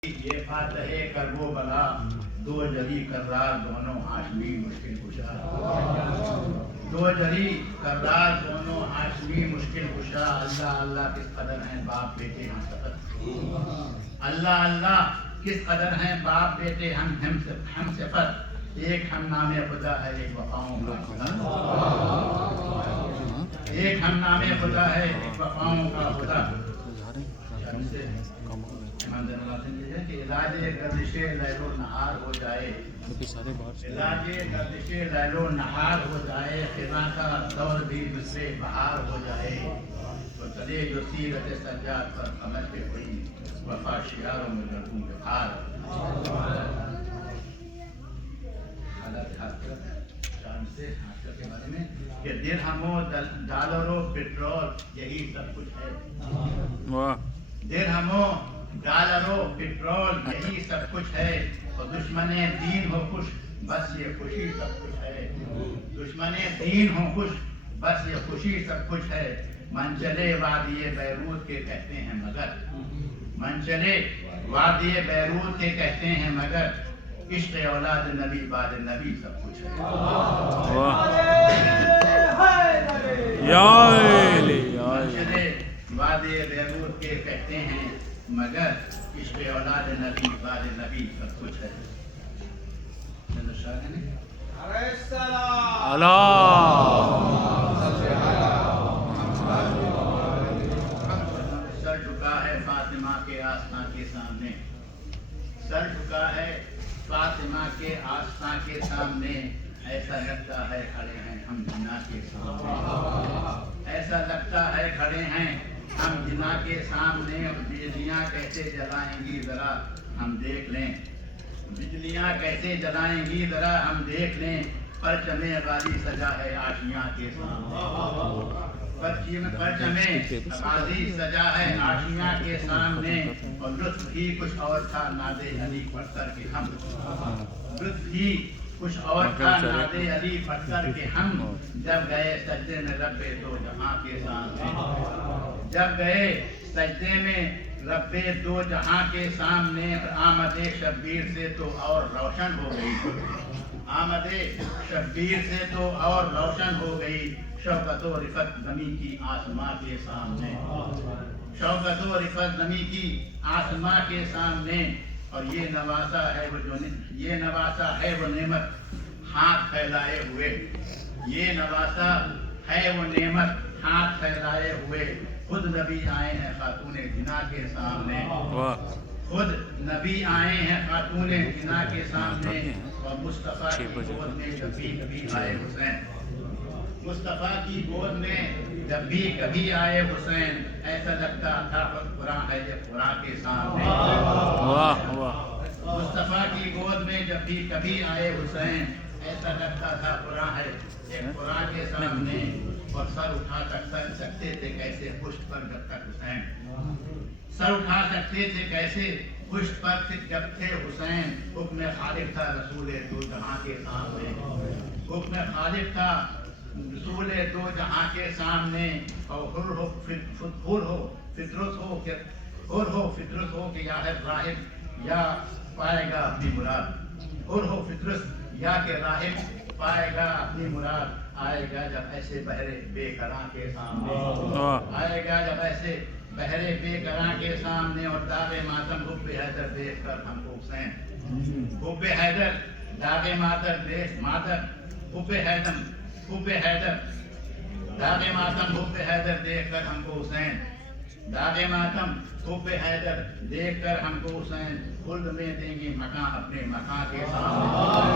یہ فاتح کر وہ بلا دو جری کرار دونوں ہاشمی مشکل کشا دو جری کرار دونوں ہاشمی مشکل کشا اللہ اللہ کس قدر ہیں باپ بیٹے ہم صفت اللہ اللہ کس قدر ہیں باپ بیٹے ہم صفت ایک ہم نام خدا ہے ایک وفاؤں کا خدا ایک ہم نام خدا ہے ایک وفاؤں کا خدا علاج گردش لیل و نہار ہو جائے علاج گردش لیل و نہار ہو جائے خدا کا دور بھی دوسرے بہار ہو جائے تو چلے جو سیرت سجاد پر سمجھ کے ہوئی وفا شیاروں میں لڑکوں کے ہار کے بارے میں کہ درہم و ڈالر و پیٹرول یہی سب کچھ ہے درہم و ڈالر و پیٹرول یہی سب کچھ ہے اور دشمن دین ہو خوش بس یہ خوشی سب کچھ ہے دشمن دین ہو خوش بس یہ خوشی سب کچھ ہے منچلے وادی بیروت کے کہتے ہیں مگر منچلے وادی بیروت کے کہتے ہیں مگر عشق اولاد نبی بعد نبی سب کچھ ہے منچلے وادی بیروت کے کہتے ہیں مگر عشق اولاد نبی بعد نبی سب کچھ ہے سر جھکا ہے فاطمہ کے آستاں کے سامنے سر جھکا ہے فاطمہ کے آستاں کے سامنے ایسا لگتا ہے کھڑے ہیں ہم جنا کے سامنے ایسا لگتا ہے کھڑے ہیں ہم جنا کے سامنے اور بجلیاں کیسے جلائیں گی ذرا ہم دیکھ لیں بجلیاں کیسے جلائیں گی ذرا ہم دیکھ لیں پرچم غازی سجا ہے آشیاں کے سامنے پرچم غازی سجا ہے آشیاں کے سامنے اور لطف ہی کچھ اور تھا ناد علی پڑھ کے ہم لطف ہی کچھ اور تھا ناد علی پڑھ کے ہم جب گئے سجدے میں رب دو جہاں کے سامنے جب گئے سجدے میں رب دو جہاں کے سامنے آمد شبیر سے تو اور روشن ہو گئی آمد شبیر سے تو اور روشن ہو گئی شوکت و رفت نمی کی آسماں کے سامنے شوکت و رفت نمی کی آسماں کے سامنے اور یہ نواسا ہے وہ جو یہ نواسا ہے وہ نعمت ہاتھ پھیلائے ہوئے یہ نواسا ہے وہ نعمت ہاتھ پھیلائے ہوئے خود نبی آئے ہیں خاتون جنا کے سامنے خود نبی آئے ہیں خاتون جنا کے سامنے اور مصطفیٰ کی گود میں جب بھی کبھی آئے حسین مصطفیٰ کی گود میں جب بھی کبھی آئے حسین ایسا لگتا تھا قرآن ہے جب قرآن کے سامنے مصطفیٰ کی گود میں جب بھی کبھی آئے حسین ایسا لگتا تھا قرآن ہے ایک قرآن کے سامنے اور سر اٹھا سکتے تھے کیسے پشت پر جب تک حسین سر اٹھا سکتے تھے کیسے پشت پر جب تھے حسین حکم خالق تھا رسول دو جہاں کے سامنے حکم خالق تھا رسول دو جہاں کے سامنے اور حر ہو فطرت ہو کہ یا ہے راہب یا پائے گا اپنی مراد حر ہو فطرت یا کہ راہب پائے گا اپنی مراد آئے گا جب ایسے بہرے بے قراں کے سامنے آئے گا جب ایسے بہرے بے قراں کے سامنے اور داغ ماتم حب حیدر دیکھ کر ہم کو حسین حب حیدر داغ ماتم حب حیدر داغ ماتم حب حیدر دیکھ کر ہم کو حسین داغ ماتم حب حیدر دیکھ کر ہم کو حسین خلد میں دیں گے مکان اپنے مکان کے سامنے